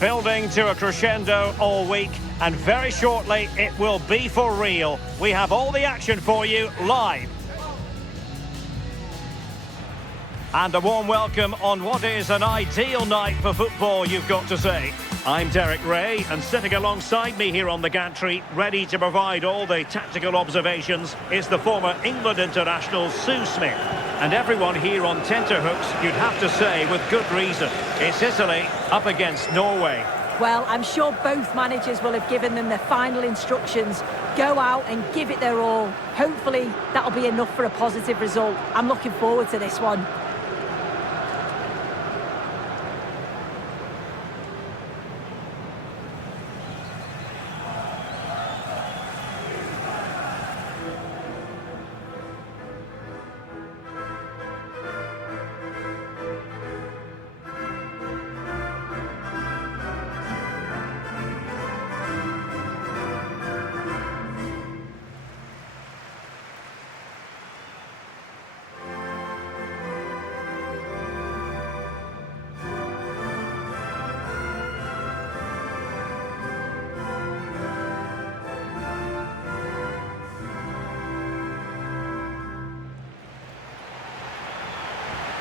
Building to a crescendo all week, and very shortly it will be for real. We have all the action for you live. And a warm welcome on what is an ideal night for football, you've got to say. I'm Derek Ray, and sitting alongside me here on the gantry, ready to provide all the tactical observations, is the former England international Sue Smith. And everyone here on tenterhooks, you'd have to say, with good reason. It's Italy up against Norway. Well, I'm sure both managers will have given them their final instructions. Go out and give it their all. Hopefully, that'll be enough for a positive result. I'm looking forward to this one.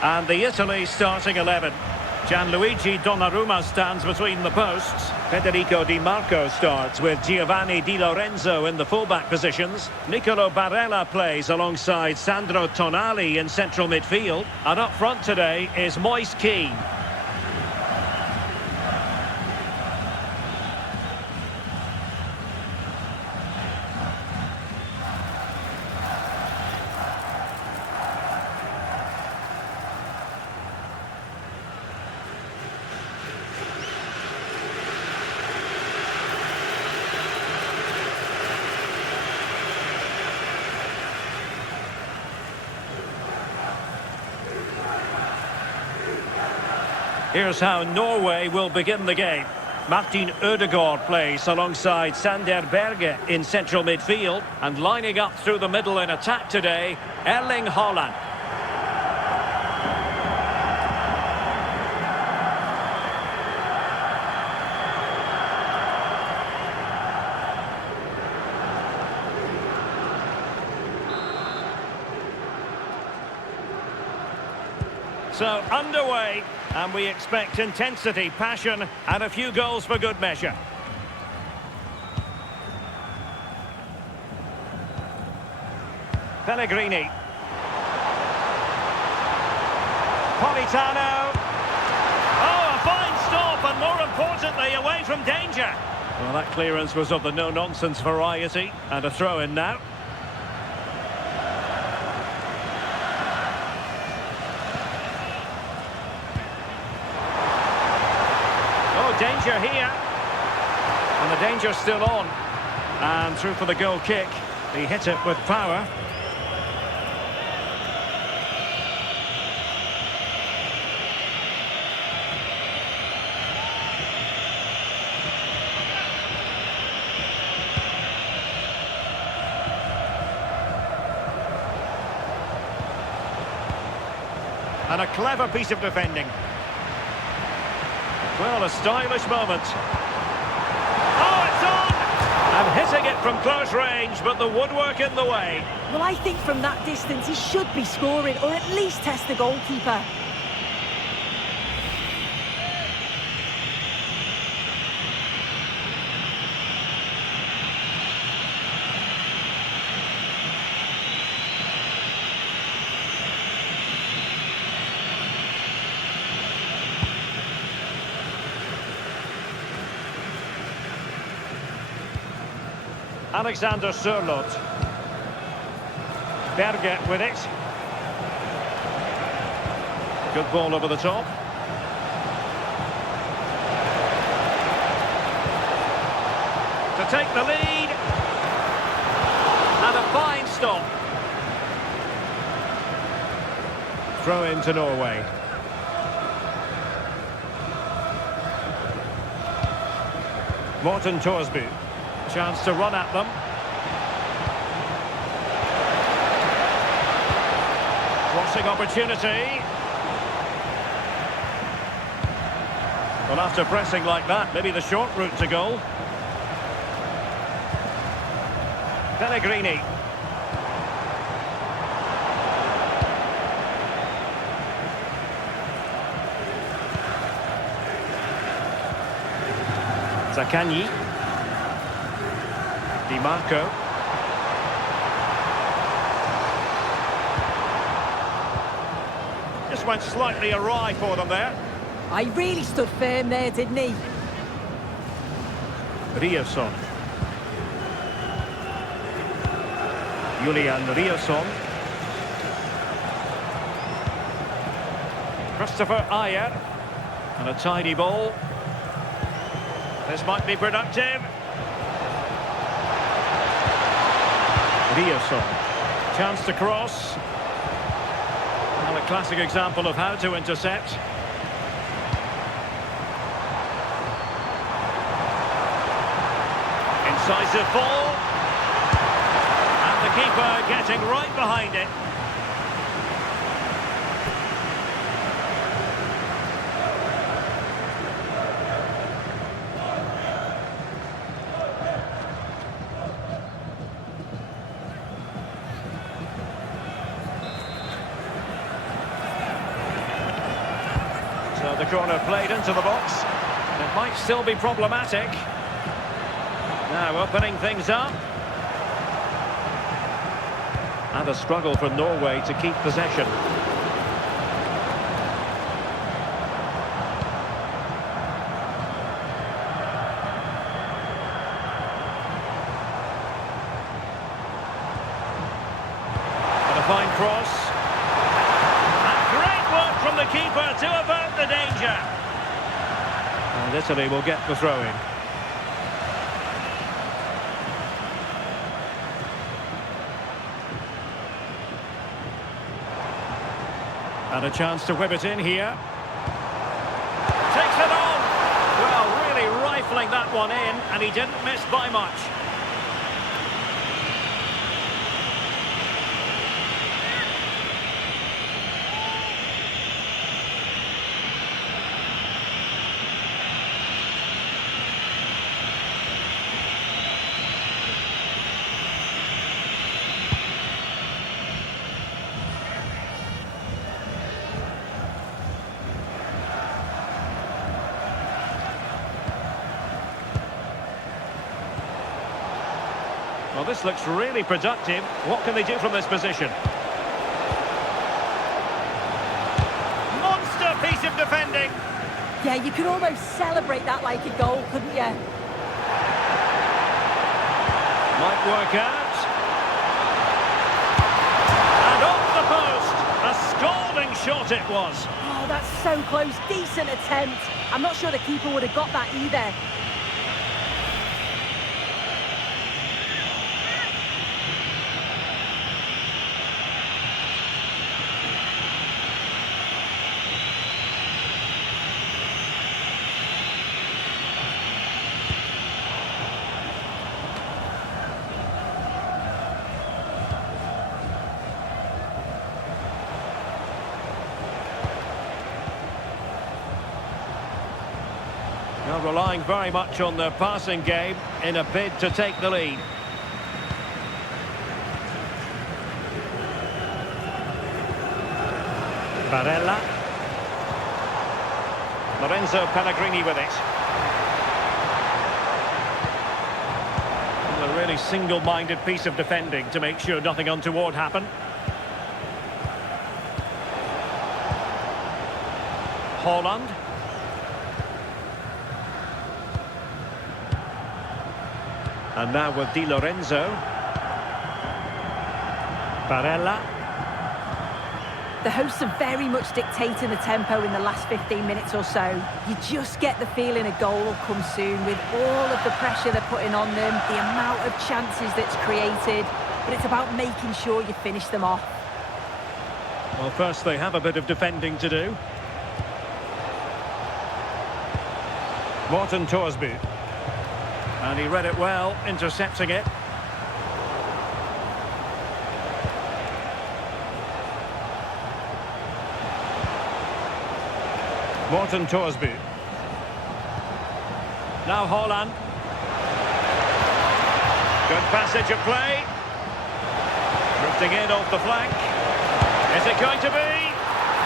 And the Italy starting 11. Gianluigi Donnarumma stands between the posts. Federico Di Marco starts with Giovanni Di Lorenzo in the fullback positions. Nicolo Barella plays alongside Sandro Tonali in central midfield. And up front today is Moise Kean. Here's how Norway will begin the game. Martin Ødegaard plays alongside Sander Berge in central midfield. And lining up through the middle in attack today, Erling Haaland. So, underway, and we expect intensity, passion, and a few goals for good measure. Pellegrini. Politano. Oh, a fine stop, and more importantly, away from danger. Well, that clearance was of the no-nonsense variety, and a throw-in now. Danger here, and the danger's still on, and through for the goal kick. He hit it with power. And a clever piece of defending. Well, a stylish moment. Oh, it's on! And hitting it from close range, but the woodwork in the way. Well, I think from that distance he should be scoring, or at least test the goalkeeper. Alexander Sørloth. Berge with it. Good ball over the top. To take the lead. And a fine stop. Throw into Norway. Morten Thorsby. Chance to run at them. Crossing opportunity. Well, after pressing like that, maybe the short route to goal. Pellegrini. Zaccagni. Di Marco. Just went slightly awry for them there. I really stood firm there, didn't he? Ryerson. Julian Ryerson. Christopher Ayer. And a tidy ball. This might be productive. Ryerson. Chance to cross. Well, a classic example of how to intercept. Incisive ball. And the keeper getting right behind it. So the corner played into the box. It might still be problematic. Now opening things up. And a struggle for Norway to keep possession. And a fine cross. And great work from the keeper to avert the danger. And Italy will get the throw-in. And a chance to whip it in here. Takes it on! Well, really rifling that one in, and he didn't miss by much. Well, this looks really productive. What can they do from this position? Monster piece of defending. Yeah, you could almost celebrate that like a goal, couldn't you? Might work out. And off the post. A scalding shot it was. Oh, that's so close. Decent attempt. I'm not sure the keeper would have got that either. Now relying very much on their passing game in a bid to take the lead. Barella. Lorenzo Pellegrini with it. A really single-minded piece of defending to make sure nothing untoward happened. Haaland. And now with Di Lorenzo. Barella. The hosts are very much dictating the tempo in the last 15 minutes or so. You just get the feeling a goal will come soon with all of the pressure they're putting on them, the amount of chances that's created, but it's about making sure you finish them off. Well, first they have a bit of defending to do. Morten Thorsby. And he read it well, intercepting it. Morten Thorsby. Now Holland. Good passage of play. Drifting in off the flank. Is it going to be?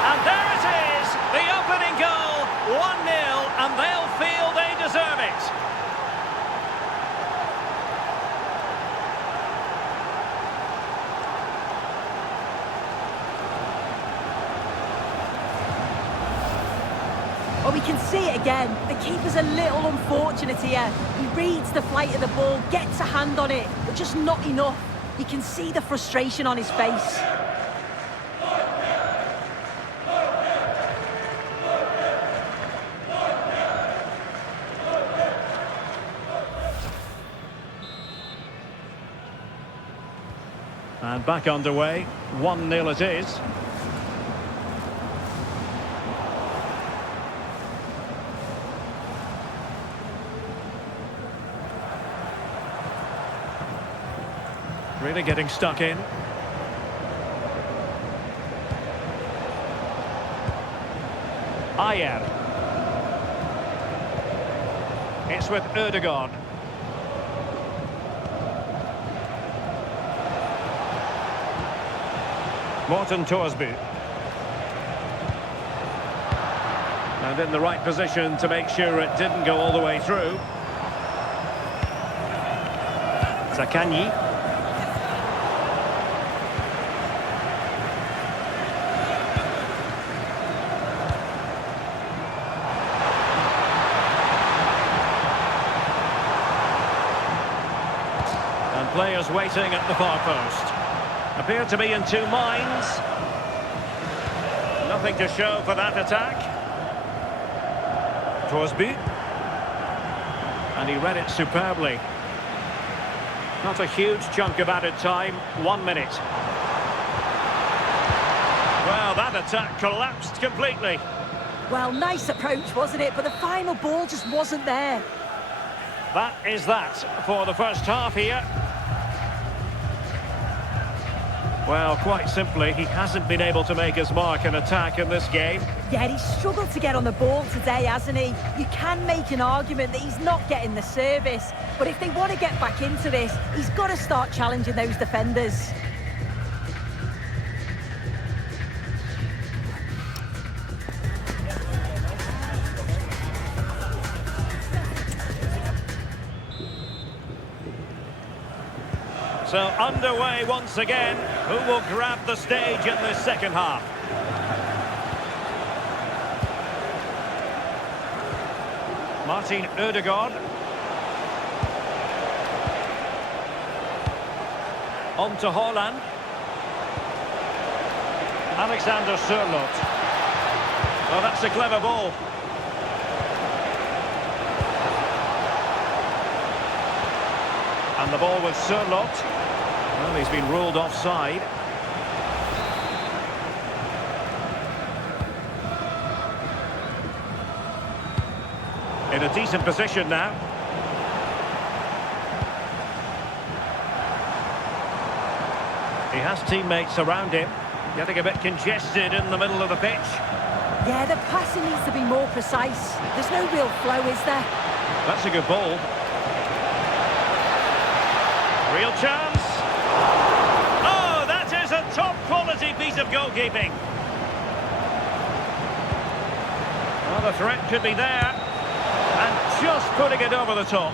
And there it is! The opening goal! 1-0, and they'll feel they deserve it. Well, we can see it again. The keeper's a little unfortunate here. He reads the flight of the ball, gets a hand on it, but just not enough. You can see the frustration on his face. And back underway. 1-0 it is. Really getting stuck in. Ayer. It's with Ødegaard. Morten Thorsby. And in the right position to make sure it didn't go all the way through. Zakanyi. And players waiting at the far post. Appear to be in two minds. Nothing to show for that attack. Thorsby. And he read it superbly. Not a huge chunk of added time. 1 minute. Well, that attack collapsed completely. Well, nice approach, wasn't it? But the final ball just wasn't there. That is that for the first half here. Well, quite simply, he hasn't been able to make his mark in attack in this game. Yeah, he's struggled to get on the ball today, hasn't he? You can make an argument that he's not getting the service. But if they want to get back into this, he's got to start challenging those defenders. So underway once again. Who will grab the stage in this second half? Martin Ødegaard. On to Holland. Alexander Sørloth. Oh, that's a clever ball. And the ball with Sørloth. Well, he's been ruled offside. In a decent position now. He has teammates around him. Getting a bit congested in the middle of the pitch. Yeah, the passing needs to be more precise. There's no real flow, is there? That's a good ball. Real chance. Oh, that is a top-quality piece of goalkeeping. Well, the threat could be there. And just putting it over the top.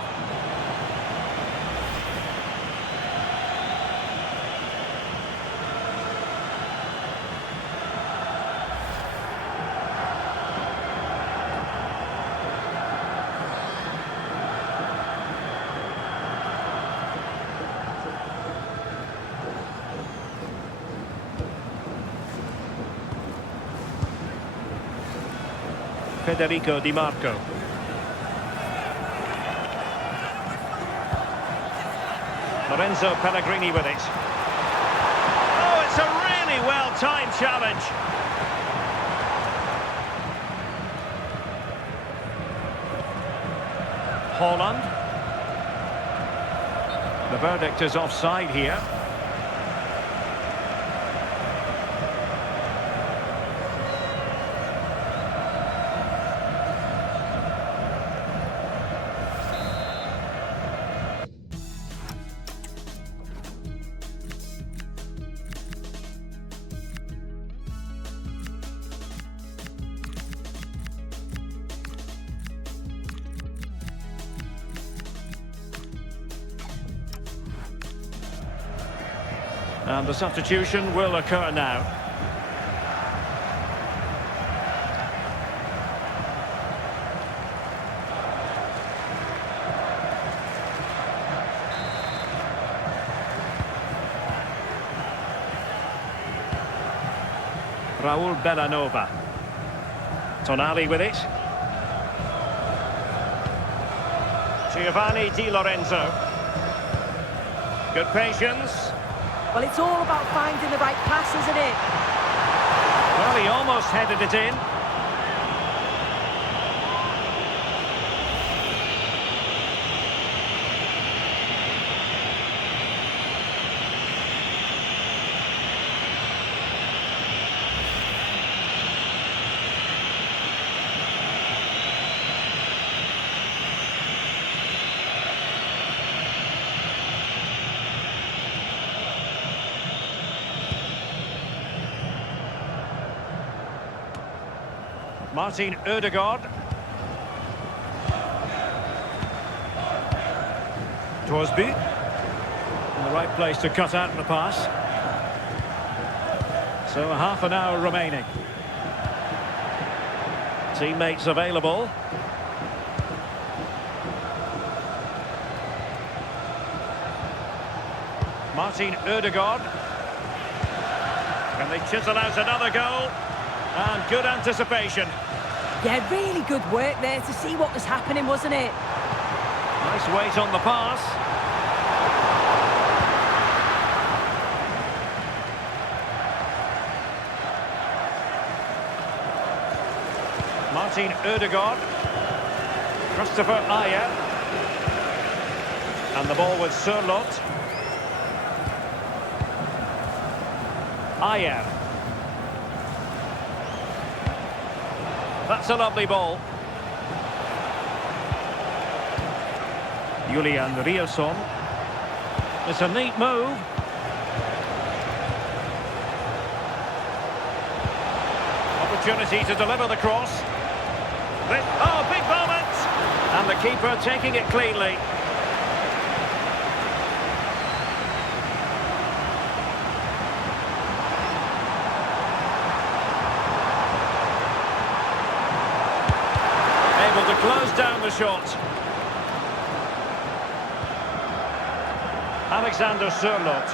Federico Di Marco. Lorenzo Pellegrini with it. Oh, it's a really well-timed challenge. Holland. The verdict is offside here. And the substitution will occur now. Raul Bellanova. Tonali with it. Giovanni Di Lorenzo. Good patience. Well, it's all about finding the right pass, isn't it? Well, he almost headed it in. Martin Ødegaard. Torsby. In the right place to cut out the pass. So half an hour remaining. Teammates available. Martin Ødegaard. Can they chisel out another goal? And good anticipation. Yeah, really good work there to see what was happening, wasn't it? Nice weight on the pass. Martin Ødegaard. Christopher Ayer. And the ball with Sørloth. Ayer. That's a lovely ball. Julian Riasson. It's a neat move. Opportunity to deliver the cross. Oh, big moment! And the keeper taking it cleanly. Able to close down the shot. Alexander Sørloth.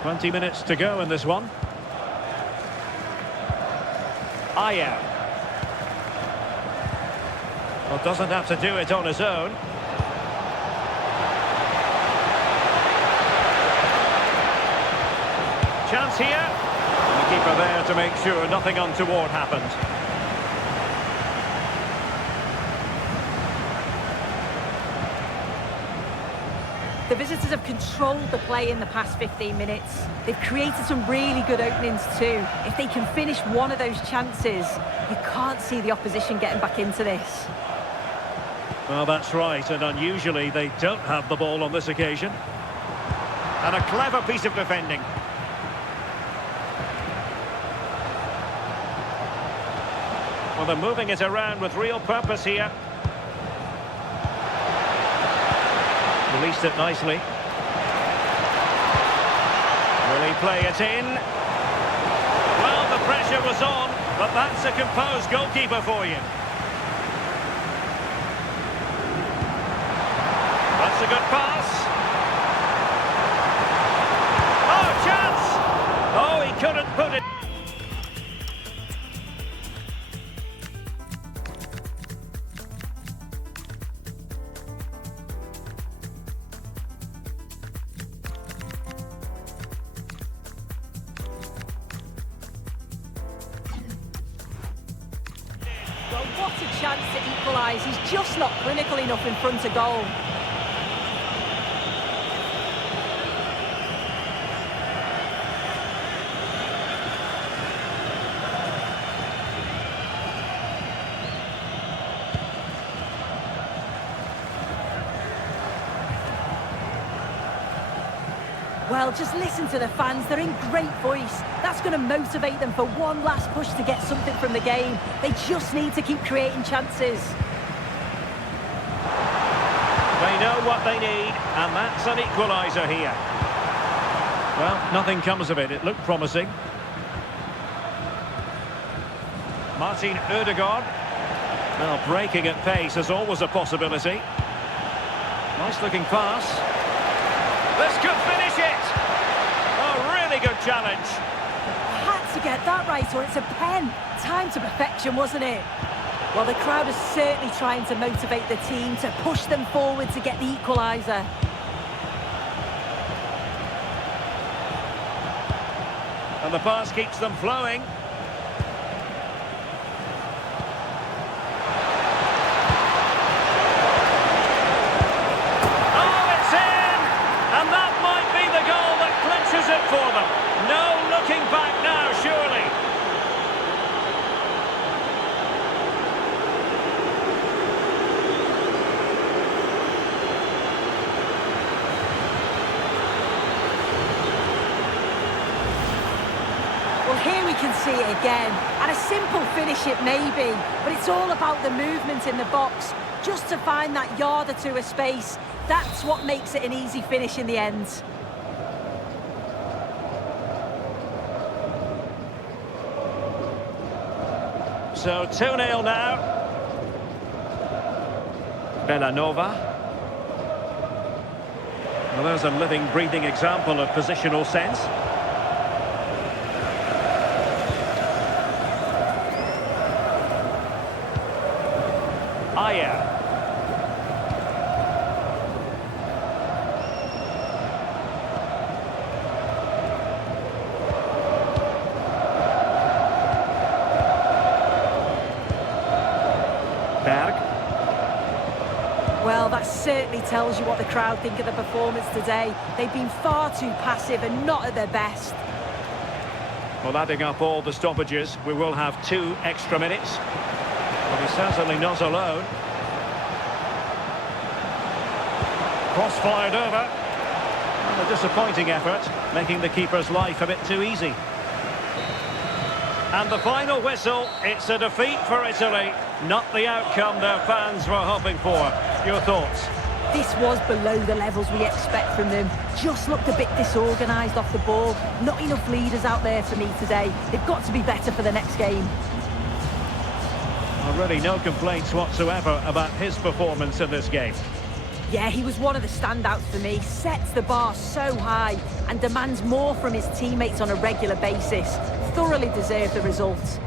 "20 minutes to go in this one. Ayer. Well, doesn't have to do it on his own. Chance here. And the keeper there to make sure nothing untoward happened. The visitors have controlled the play in the past 15 minutes. They've created some really good openings too. If they can finish one of those chances, you can't see the opposition getting back into this. Well, that's right, and unusually they don't have the ball on this occasion. And a clever piece of defending. Well, they're moving it around with real purpose here. Released it nicely. Will he play it in? Well, the pressure was on, but that's a composed goalkeeper for you. That's a good pass. Oh, chance! Oh, he couldn't put it. Well, what a chance to equalise. He's just not clinical enough in front of goal. Well, just listen to the fans. They're in great voice. That's going to motivate them for one last push to get something from the game. They just need to keep creating chances. They know what they need, and that's an equaliser here. Well, nothing comes of it. It looked promising. Martin Ødegaard. Well, breaking at pace is always a possibility. Nice looking pass. This could finish it. A really good challenge. Had to get that right or it's a pen. Time to perfection, wasn't it? Well, the crowd is certainly trying to motivate the team to push them forward to get the equaliser. And the pass keeps them flowing. Oh, it's in! And that might be the goal that clinches it for them. No looking back now, surely. Well, here we can see it again, and a simple finish it may be, but it's all about the movement in the box, just to find that yard or two of space. That's what makes it an easy finish in the end. So 2-0 now. Bellanova. Well, there's a living, breathing example of positional sense. Aya. Berg. Well, that certainly tells you what the crowd think of the performance today. They've been far too passive and not at their best. Well, adding up all the stoppages, we will have 2 extra minutes. But he's certainly not alone. Cross fired over. And a disappointing effort, making the keeper's life a bit too easy. And the final whistle, it's a defeat for Italy. Not the outcome their fans were hoping for. Your thoughts? This was below the levels we expect from them. Just looked a bit disorganised off the ball. Not enough leaders out there for me today. They've got to be better for the next game. Well, really no complaints whatsoever about his performance in this game. Yeah, he was one of the standouts for me. Sets the bar so high and demands more from his teammates on a regular basis. Thoroughly deserved the result.